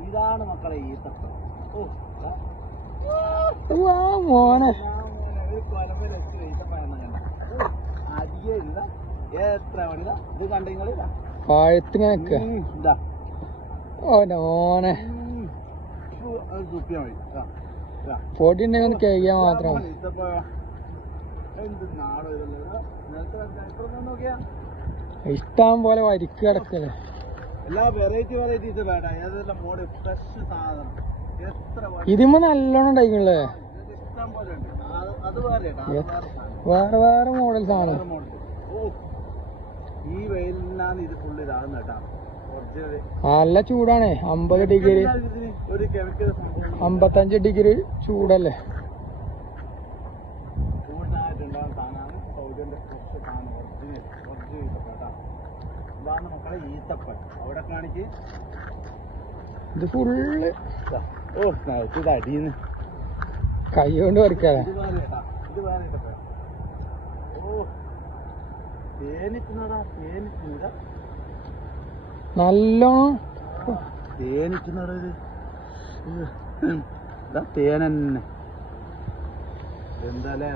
ഇതാണ് മക്കളെ ഈ തത്വം. മോനെ. അധികം എത്ര മണിതാ ഇത് കണ്ട നിങ്ങളിതാ പഴുത്തിങ്ങനെ. പൊടി ഉണ്ടെങ്കിൽ ഒന്ന് കഴിയാൻ മാത്രം ഇഷ്ടം പോലെ വരിക്ക് കിടക്കല്ലേ എല്ലാ വെറൈറ്റി വെറൈറ്റീസ് വേണ്ട ഏതെല്ലാം മോഡ് ഫ്രഷ് സാധനം. എത്ര ഇതിമ്മ നല്ലോണം ഉണ്ടായിക്കണല്ലേ? ഇഷ്ടം പോലെ ഉണ്ട്. അത് അത് വേറെ? വേറെ. വേറെ മോഡൽ സാധനം. ഓ ഈ വെയിലിനാണ് ഇത് ഫുള്ള് ഇതാകുന്ന കേട്ടാ. നല്ല ചൂടാണ്. അമ്പത് ഡിഗ്രി. അമ്പത്തഞ്ച് ഡിഗ്രി ചൂടല്ലേ? കൂടുതലായിട്ടുണ്ടാകുന്ന സാധനമാണ് സൗദിന്റെ ഫ്രഷ് സാധനം. ഒറിജിനൽ ഒറിജിനൽ ഈത്തപ്പഴം കേട്ടാ. ഇതാണ് മക്കളെ ഈത്തപ്പഴം അവിടെ കാണിക്ക്. ഇത് ഫുള്ള് ഓ ഇത് അടിയുന്നു കൈ കൊണ്ട് വരക്കാതെ ഇത് വേറെ ഈത്തപ്പഴം ഓ തേനിക്കുന്നതാ തേനിക്കുന്നതാ. നല്ലോണം തേനിക്കുന്നതാ ഇത്. ഇതാ തേൻ തന്നെ എന്താല്ലേ